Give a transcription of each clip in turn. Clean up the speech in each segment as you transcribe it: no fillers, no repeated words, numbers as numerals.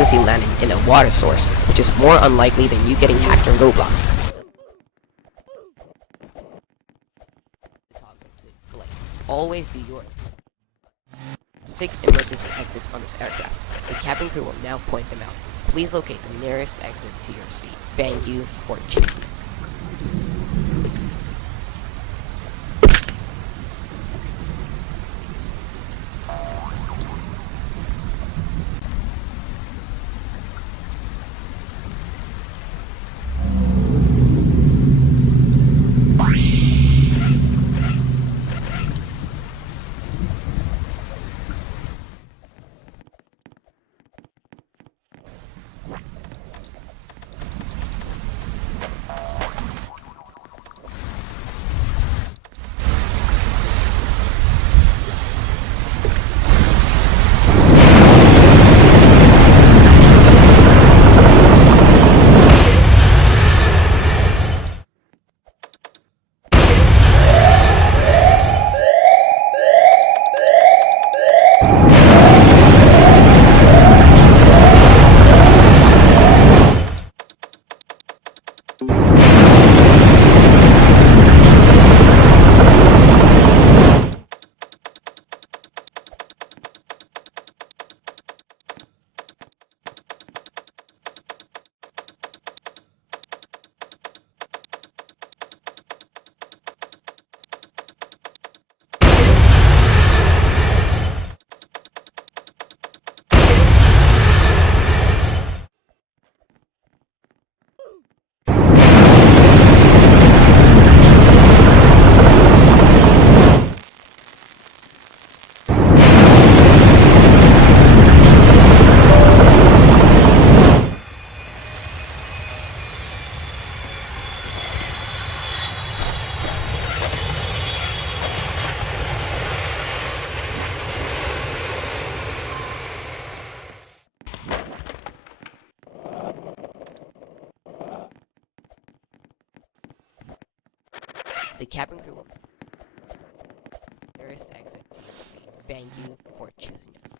emergency landing in a water source, which is more unlikely than you getting hacked on Roblox. Always do yours. 6 emergency exits on this aircraft. The cabin crew will now point them out. Please locate the nearest exit to your seat. Thank you for choosing us. The cabin crew will nearest exit to your seat. Thank you for choosing us.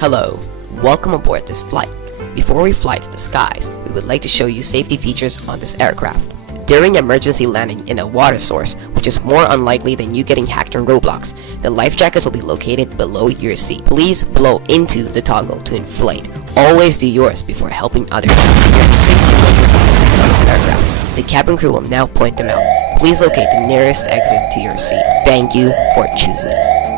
Hello, welcome aboard this flight. Before we fly to the skies, we would like to show you safety features on this aircraft. During emergency landing in a water source, which is more unlikely than you getting hacked on Roblox, the life jackets will be located below your seat. Please blow into the toggle to inflate. Always do yours before helping others. There are 6 emergency exits on this aircraft. The cabin crew will now point them out. Please locate the nearest exit to your seat. Thank you for choosing us.